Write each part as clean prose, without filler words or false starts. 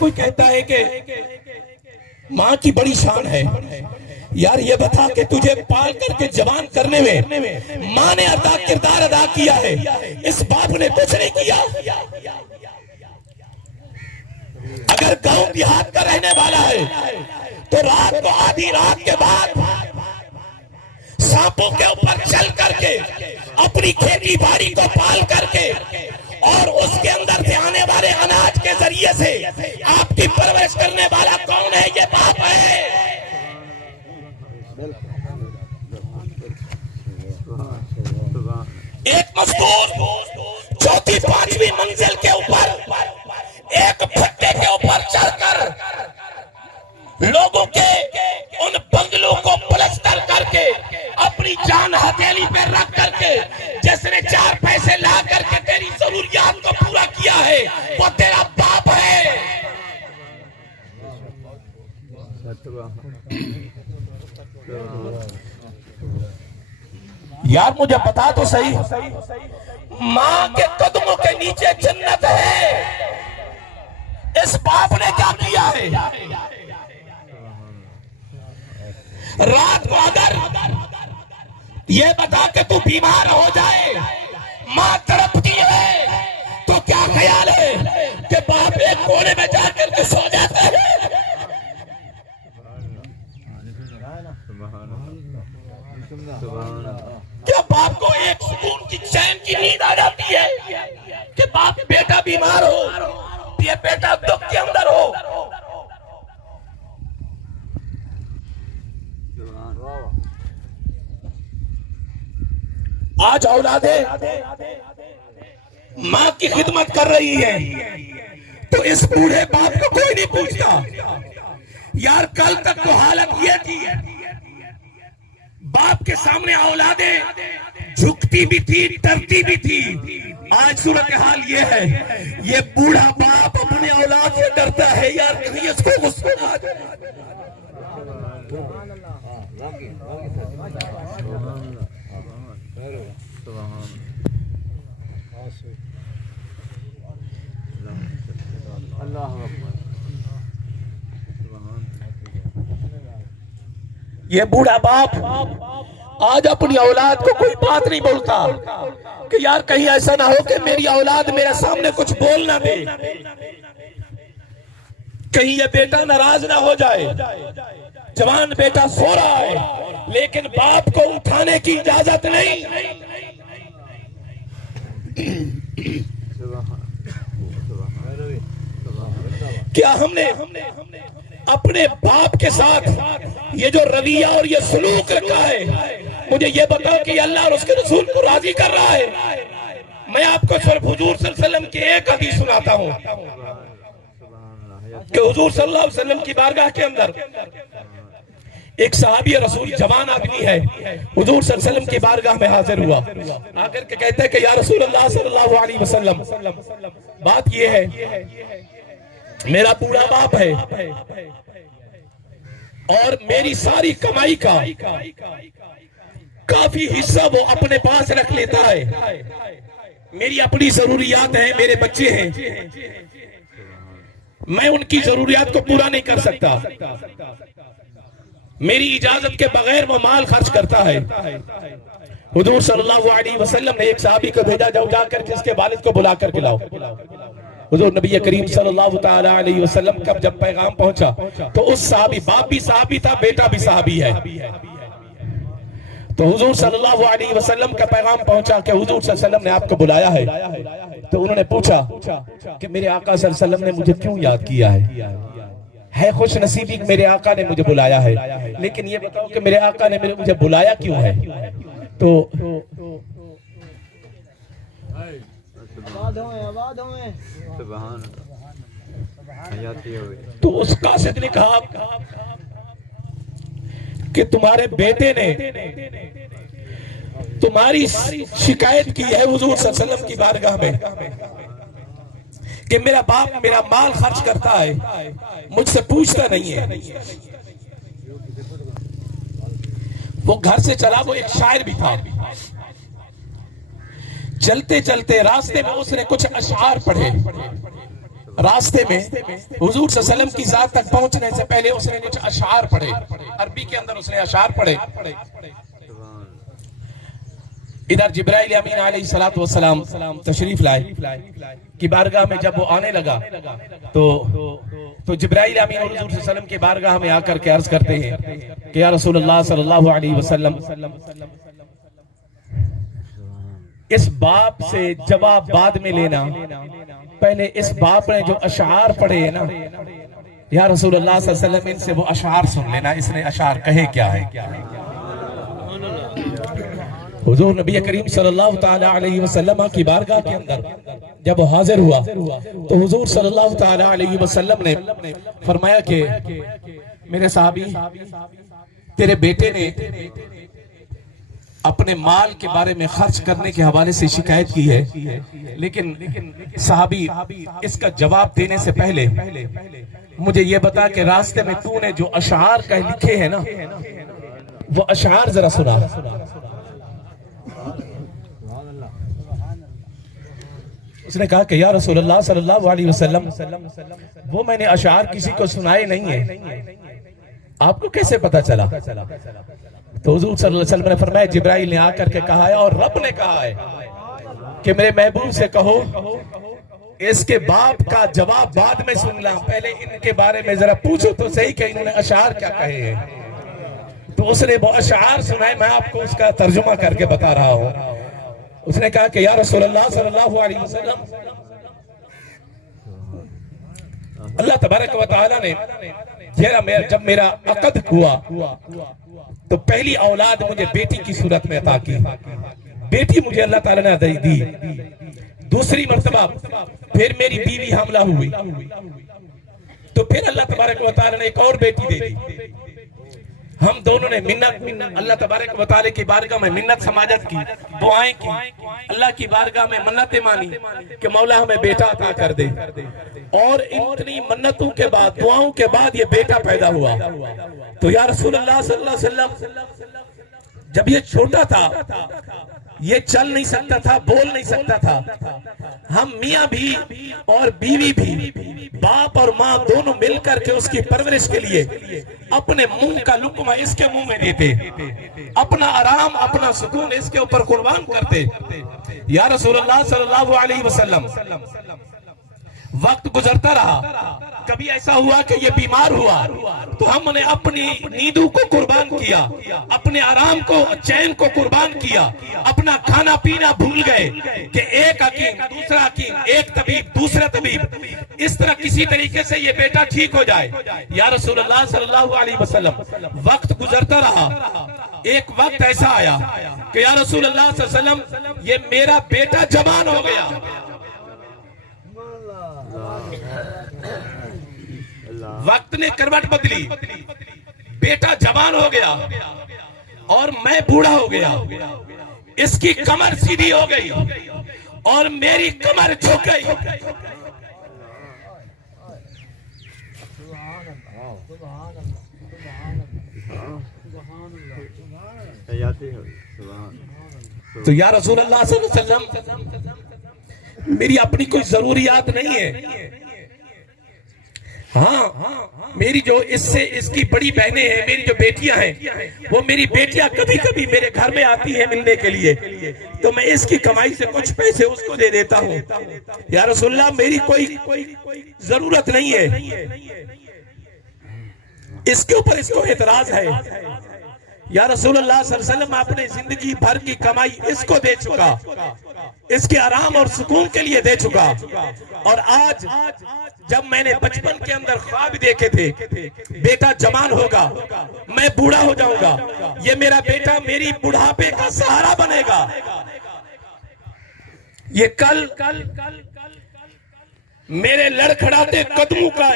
कोई कहता है कि माँ की बड़ी शान है। यार ये बता कि तुझे पाल करके जवान करने में माँ ने किरदार अदा किया है, इस बाप ने कुछ नहीं किया। अगर गांव देहात का रहने वाला है तो रात को आधी रात के बाद सांपों के ऊपर चल करके अपनी खेती बाड़ी को पाल करके और उसके अंदर से आने वाले अनाज के जरिए से आपकी परवरिश करने वाला कौन है? ये बाप है। एक मजदूर चौथी पांचवी मंजिल के ऊपर एक भट्टे के ऊपर चढ़कर लोगों के उन बंगलों को प्लास्टर करके अपनी जान हथेली पे रख करके जिसने 4 पैसे ला करके तेरी जरूरियात को पूरा किया है वो तेरा बाप है। यार मुझे बता तो सही, माँ के कदमों के नीचे जन्नत है, इस बाप ने क्या किया है? रात को अगर ये बता के तू बीमार हो जाए, माँ तड़पती है, तो क्या ख्याल है कि बाप एक कोने में जाकर के सो जाता है? क्या बाप को एक सुकून की चैन की नींद आ जाती है कि बाप बेटा बीमार हो, ये बेटा दुख के अंदर हो? आज औलादे माँ की खिदमत कर रही है तो इस बूढ़े बाप को कोई नहीं पूछता। यार कल तक तो हालत ये थी, बाप के सामने औलादे झुकती भी थी, डरती भी थी। आज सूरत हाल ये है, ये बूढ़ा बाप अपने औलाद से डरता है। यार कहीं इसको गुस्सा आ जाए। ये बूढ़ा बाप आज अपनी औलाद को कोई बात नहीं बोलता कि यार कहीं ऐसा ना हो कि मेरी औलाद मेरे सामने कुछ बोल ना दे, कहीं ये बेटा नाराज ना हो जाए। जवान बेटा सो रहा है लेकिन बाप को उठाने की इजाजत नहीं। क्या हमने अपने बाप के साथ ये जो रवैया और ये सलूक रखा है, मुझे ये बताओ कि अल्लाह और उसके रसूल को राजी कर रहा है? मैं आपको सिर्फ हुजूर सल्लल्लाहु अलैहि वसल्लम की एक हदीस सुनाता हूँ कि हुजूर सल्लल्लाहु अलैहि वसल्लम की बारगाह के अंदर एक सहाबी रसूल जवान आदमी है, हुजूर सल्लल्लाहु अलैहि वसल्लम की बारगाह में हाजिर हुआ। आकर के कहता है कि या रसूल अल्लाह सल्लल्लाहु अलैहि वसल्लम, बात ये है मेरा बूढ़ा बाप है और मेरी सारी कमाई का काफी हिस्सा वो अपने पास रख लेता है। मेरी अपनी जरूरियात है, मेरे बच्चे हैं, मैं उनकी जरूरियात को पूरा नहीं कर सकता। मेरी इजाजत के बगैर वो माल खर्च करता है। हुजूर सल्लल्लाहु अलैहि वसल्लम ने एक सहाबी को भेजा, जाओ जाकर के इसके वालिद को बुला करके लाओ। हुजूर नबी करीम सल्लल्लाहु ताला अलैहि वसल्लम का जब पैगाम पहुंचा तो उस सहाबी, बाप भी सहाबी था, बेटा भी सहाबी है, तो हुजूर सल्लल्लाहु अलैहि वसल्लम का पैगाम पहुंचा कि हुजूर सल्लल्लाहु अलैहि वसल्लम ने आपको बुलाया है। तो उन्होंने पूछा कि मेरे आका सल्लल्लाहु अलैहि वसल्लम ने मुझे क्यों याद किया है खुश नसीबी मेरे आका ने मुझे बुलाया है, लेकिन ये बताओ कि मेरे आका ने मुझे बुलाया क्यों है? तो उस कासिद ने कहा कि तुम्हारे बेटे ने तुम्हारी शिकायत की है हुजूर सल्लल्लाहु अलैहि वसल्लम की बारगाह में कि मेरा बाप मेरा माल खर्च करता है, मुझसे पूछता नहीं है। वो घर से चला, वो एक शायर भी था। चलते चलते रास्ते में उसने कुछ अशआर पढ़े रास्ते में हुजूर सल्लल्लाहु अलैहि वसल्लम की जात तक पहुंचने से पहले उसने कुछ अशार पढ़े, अरबी के अंदर उसने अशार पढ़े। इधर जिब्राइल अमीन अलैहिस्सलातु वस्सलाम तशरीफ लाए की बारगाह में। जब वो आने लगा तो जिब्राइल अमीन हुजूर सल्लल्लाहु अलैहि वसल्लम के बारगाह में आकर के अर्ज करते हैं कि या रसूलुल्लाह सल्लल्लाहु अलैहि वसल्लम, इस बाप से जवाब बाद में लेना, पहले इस बाप ने जो अशार पढ़े है ना, या रसूलुल्लाह सल्लल्लाहु अलैहि वसल्लम इनसे वो अशार सुन लेना, इसने अशार कहे क्या है। हुजूर नबी करीम सल्लल्लाहु ताला अलैहि वसल्लम की बारगाह के अंदर जब वो हाजिर हुआ तो हुजूर सल्लल्लाहु ताला अलैहि वसल्लम ने फरमाया कि मेरे साहबी, तेरे बेटे ने अपने माल के बारे में खर्च करने के हवाले से शिकायत की है, लेकिन साहबी इसका जवाब देने से पहले मुझे ये बता कि रास्ते में तूने जो अशार कह लिखे हैं ना, वो अशार जरा सुना। उसने कहा कि या रसूलुल्लाह सल्लल्लाहु अलैहि वसल्लम, वो मैंने अशार किसी को सुनाए नहीं है, आपको कैसे पता चला? तो हुजूर सल्लल्लाहु अलैहि वसल्लम ने फरमाया, जिब्राइल ने आकर के कहा है और रब ने कहा है कि मेरे महबूब से कहो इसके बाप का जवाब बाद में सुनना, पहले इनके बारे में जरा पूछो तो सही कि इन्होंने अशार क्या कहे हैं। तो उसने वो अशार सुनाए, मैं आपको उसका तर्जुमा करके बता रहा हूँ। उसने कहा कि या रसूलुल्लाह सल्लल्लाहु अलैहि वसल्लम, अल्लाह तबारक व तआला ने जब मेरा अक़द हुआ तो पहली औलाद मुझे बेटी की सूरत में अता की, बेटी मुझे अल्लाह ताला ने दी। दूसरी मर्तबा फिर मेरी बीवी हमला हुई तो फिर अल्लाह तबारक व तआला ने एक और बेटी दे दी। हम दोनों ने मिन्नत अल्लाह तबारक व तआला की बारगाह में मिन्नत समाजत की, दुआएं की, अल्लाह की बारगाह में मन्नतें मानी कि मौला हमें बेटा अता कर दे। और इतनी मन्नतों के बाद, दुआओं के बाद ये बेटा पैदा हुआ। तो या रसूलुल्लाह सल्लल्लाहु अलैहि वसल्लम, जब ये छोटा था, ये चल नहीं सकता था, बोल नहीं सकता था, हम मियाँ भी और बीवी भी, बाप और माँ दोनों मिलकर के उसकी परवरिश के लिए अपने मुंह का लुक्मा इसके मुंह में देते, अपना आराम, अपना सुकून इसके ऊपर कुर्बान करते। या रसूलुल्लाह सल्लल्लाहु अलैहि वसल्लम, वक्त गुजरता रहा, कभी ऐसा हुआ कि ये बीमार हुआ तो हमने अपनी नींदों को कुर्बान किया, अपने आराम को, चैन को कुर्बान किया, अपना खाना पीना भूल गए कि एक हकीम, दूसरा हकीम, एक तबीब, दूसरा तबीब, इस तरह किसी तरीके से ये बेटा ठीक हो जाए। या रसूलुल्लाह सल्लल्लाहु अलैहि वसल्लम, वक्त गुजरता रहा, एक वक्त ऐसा आया कि या रसूलुल्लाह सल्लल्लाहु अलैहि वसल्लम, ये मेरा बेटा जवान हो गया। वक्त ने करवट बदली, बेटा जवान हो गया और मैं बूढ़ा हो गया। इसकी कमर सीधी हो गई और मेरी कमर झुक गई। तो या रसूलुल्लाह सल्लल्लाहु अलैहि वसल्लम, मेरी अपनी कोई जरूरियात नहीं है। हाँ, मेरी जो इससे इसकी बड़ी बहनें हैं, मेरी जो बेटियां हैं, वो मेरी बेटियां कभी कभी मेरे घर में आती हैं मिलने के लिए, तो मैं इसकी कमाई से कुछ पैसे उसको दे देता हूँ। या रसूलुल्लाह, मेरी कोई जरूरत नहीं है। इसके ऊपर इसको एतराज है। या रसूलुल्लाह सल्लल्लाहु अलैहि वसल्लम, अपने जिंदगी भर की कमाई इसको दे चुका, इसके आराम और सुकून के लिए दे चुका। और आज जब मैंने बचपन के अंदर ख्वाब देखे थे बेटा जवान होगा, मैं बूढ़ा हो जाऊंगा, ये मेरा बेटा मेरी बुढ़ापे का सहारा बनेगा, ये कल मेरे लड़खड़ाते कदमों का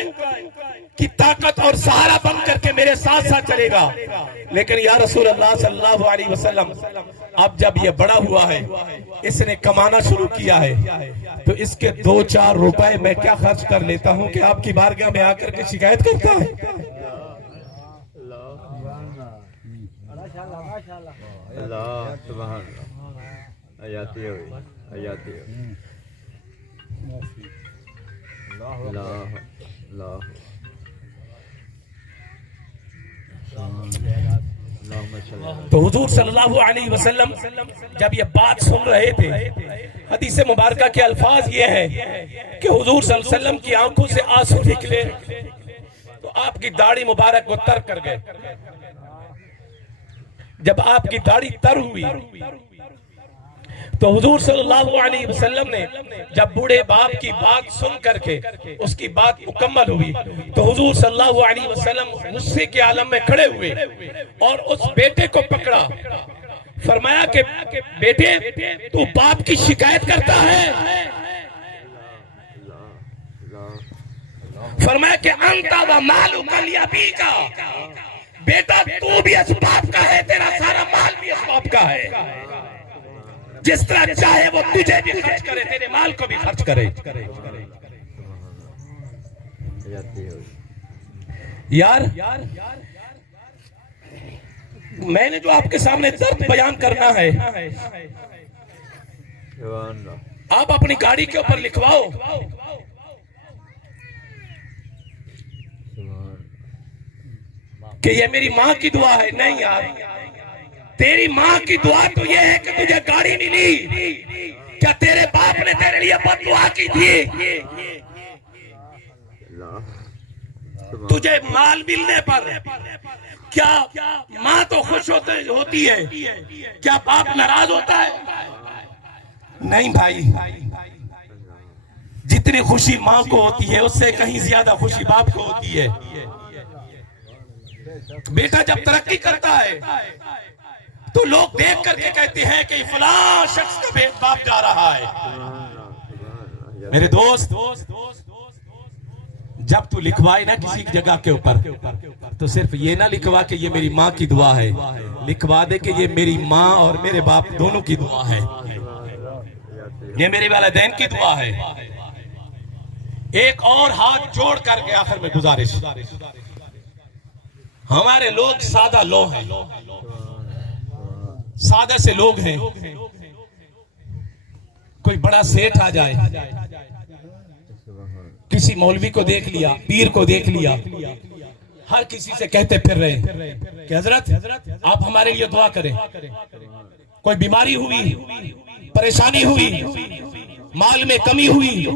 की ताकत और सहारा बन करके मेरे साथ साथ चलेगा। लेकिन या रसूलुल्लाह सल्लल्लाहु अलैहि वसल्लम, अब जब ये बड़ा हुआ है, इसने कमाना शुरू किया है, तो इसके 2-4 रुपए मैं क्या खर्च कर लेता हूं कि आपकी बारगाह में आकर के शिकायत करता है। तो हुजूर सल्लल्लाहु अलैहि वसल्लम जब ये बात सुन रहे थे, हदीस मुबारका के अल्फाज ये हैं कि हुजूर सल्लल्लाहु अलैहि वसल्लम की आंखों से आंसू निकले तो आपकी दाढ़ी मुबारक को तर कर गए। जब आपकी दाढ़ी तर हुई तो हुजूर सल्लल्लाहु अलैहि वसल्लम ने जब बूढ़े बाप की बात सुन करके उसकी बात मुकम्मल हुई तो हुजूर सल्लल्लाहु अलैहि वसल्लम गुस्से के आलम में खड़े हुए और उस बेटे को पकड़ा। फरमाया कि बेटे तू बाप की शिकायत करता है। फरमाया कि अंता व मालुका लिअबीका, बेटा तू भी इस बाप का है, तेरा सारा माल भी इस बाप का है। जिस तरह चाहे वो तुझे भी खर्च करे, तेरे माल को भी खर्च करे। यार मैंने जो आपके सामने दर्द बयान करना है आप अपनी गाड़ी के ऊपर लिखवाओ कि ये मेरी माँ की दुआ है। नहीं यार, तेरी माँ की दुआ तो ये है कि तुझे गाड़ी मिली। क्या तेरे बाप ने तेरे लिए बददुआ की थी? तुझे माल मिलने पर क्या माँ तो खुश होती है? क्या बाप नाराज होता है? नहीं भाई, जितनी खुशी माँ को होती है उससे कहीं ज्यादा खुशी बाप को होती है। बेटा जब तरक्की करता है तो लोग देख करके कहते हैं कि फलां शख्स का बाप जा रहा है। मेरे दोस्त, जब तू लिखवाए ना किसी जगह के ऊपर तो सिर्फ ये ना लिखवा कि ये मेरी माँ की दुआ है, लिखवा दे कि ये मेरी माँ और मेरे बाप दोनों की दुआ है, ये मेरे वालिदैन की दुआ है। एक और हाथ जोड़ करके आखिर में गुजारिश, हमारे लोग सादा लोग हैं, सादा से लोग हैं। कोई बड़ा सेठ आ जाए, किसी मौलवी को देख लिया, पीर को देख लिया, हर किसी से कहते फिर रहे कि हजरत आप हमारे लिए दुआ करें। कोई बीमारी हुई, परेशानी हुई, माल में कमी हुई,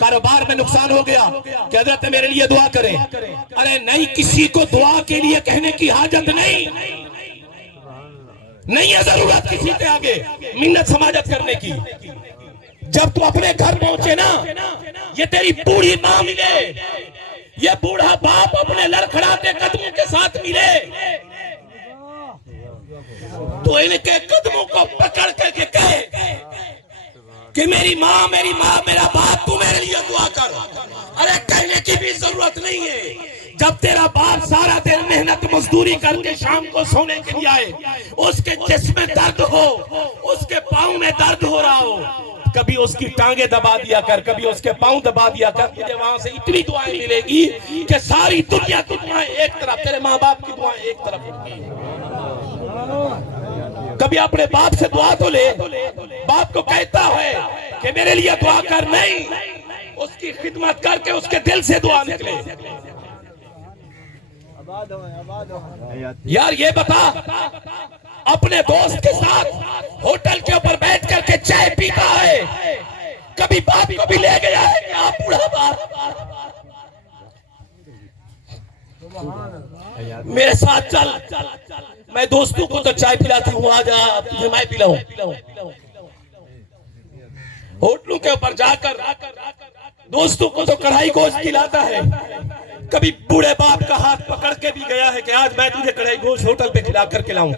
कारोबार में नुकसान हो गया, कि हजरत मेरे लिए दुआ करें। अरे नहीं, किसी को दुआ के लिए कहने की हाजत नहीं है जरूरत किसी के आगे मिन्नत समाजत करने की। जब तू अपने घर पहुंचे ना, ये तेरी बूढ़ी माँ मिले, ये बूढ़ा बाप अपने लड़खड़ाते कदमों के साथ मिले, तो इनके कदमों को पकड़ करके कहे कि मेरी माँ मेरा बाप, तू मेरे लिए दुआ कर। अरे कहने की भी जरूरत नहीं है। जब तेरा बाप सारा दिन मेहनत मजदूरी करके शाम को सोने के लिए आए, उसके जिस्म में दर्द हो, उसके पाँव में दर्द हो रहा हो, कभी उसकी टांगे दबा दिया कर, कभी उसके पाँव दबा दिया कर, तुझे वहां से इतनी दुआएं मिलेगी कि सारी दुनिया की दुआएं एक तरफ, तेरे माँ बाप की दुआएं एक तरफ होगी। कभी अपने बाप से दुआ तो ले, बाप को कहता है कि मेरे लिए दुआ कर, नहीं, उसकी खिदमत करके उसके दिल से दुआ निकले। यार ये बता, अपने दोस्त के साथ होटल के ऊपर बैठ करके चाय पीता है, कभी बाप को भी ले गया है? आप बूढ़ा बाप मेरे साथ चल, मैं दोस्तों को तो चाय पिलाता हूँ, आजा तुझे मैं पिलाऊं। होटलों के ऊपर जाकर दोस्तों को तो कढ़ाई गोश्त खिलाता है, कभी बूढ़े बाप का हाथ पकड़ के भी गया है कि आज मैं तुझे कढ़ाई गोश्त होटल पे खिला कर खिलाऊं।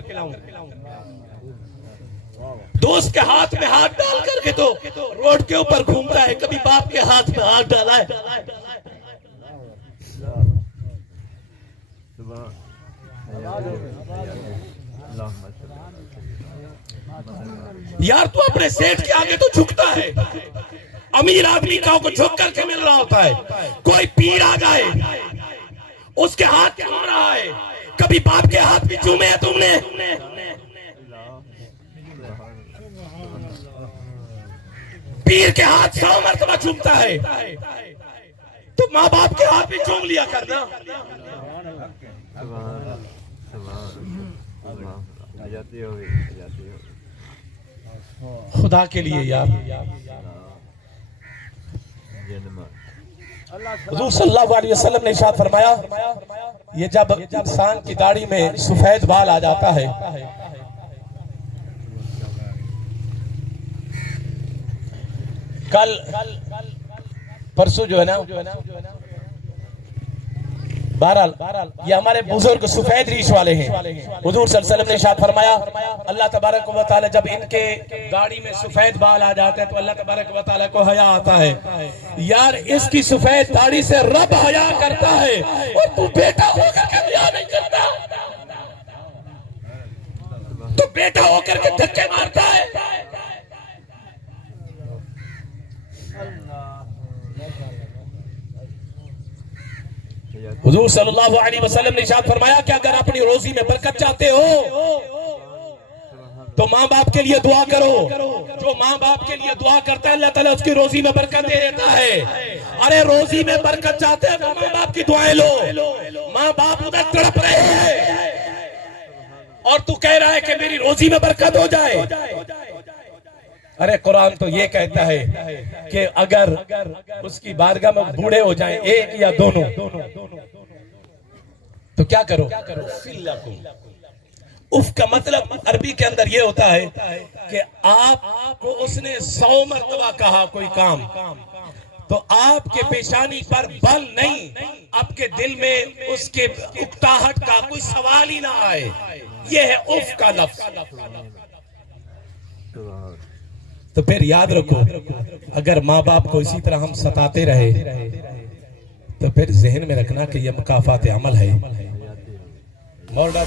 दोस्त के हाथ में हाथ डाल करके तो रोड के ऊपर घूमता है, कभी बाप के हाथ में हाथ डाला है? यार तू अपने सेठ के आगे तो झुकता है, अमीर आदमी का को झुक करके मिल रहा होता है। कोई पीर आ जाए, उसके हाथ चूम रहा है, कभी बाप के हाथ भी चूमे है तुमने? पीर के हाथ 100 मरतबा चूमता है, तो माँ बाप के हाथ भी चूम लिया करना। खुदा के लिए यार, हुजूर सल्लल्लाहु अलैहि वसल्लम ने इरशाद फरमाया, ये जब इंसान की दाढ़ी में सफेद बाल आ जाता है, कल परसों जो है ना, बहरहाल ये हमारे बुजुर्ग सफेद रीश वाले हैं। हुजूर सल्लल्लाहु अलैहि वसल्लम ने इरशाद फरमाया, अल्लाह तबारक व तआला जब इनके गाड़ी में सफेद बाल आ जाते हैं तो अल्लाह तबारक व तआला को हया आता है। यार इसकी सफेद दाढ़ी से रब हया करता है और तू बेटा होकर के हया नहीं करता, तू बेटा होकर के धक्के मारता है। हुजूर सल्लल्लाहु अलैहि वसल्लम ने इरशाद फरमाया कि अगर अपनी रोजी में बरकत चाहते हो तो माँ बाप के लिए दुआ करो। जो माँ बाप के लिए दुआ करता है अल्लाह ताला उसकी रोजी में बरकत दे देता है। अरे रोजी में बरकत चाहते हैं तो माँ बाप की दुआएं लो। माँ बाप उधर तड़प रहे हैं और तू कह रहा है कि मेरी रोजी में बरकत हो जाए। अरे कुरान तो ये कहता है कि अगर उसकी बारगाह में बूढ़े हो जाएं, एक या दोनों, तो क्या करो? उफ का मतलब अरबी के अंदर ये होता है कि आपको उसने 100 मरतबा कहा कोई काम, तो आपके पेशानी पर बल नहीं, आपके दिल में उसके उकताहट का कोई सवाल ही ना आए। ये है उफ का लफ्ज। तो फिर याद रखो, अगर माँ बाप को इसी तरह हम सताते रहे तो फिर जहन में रखना कि यह मुकाफात अमल है। मौला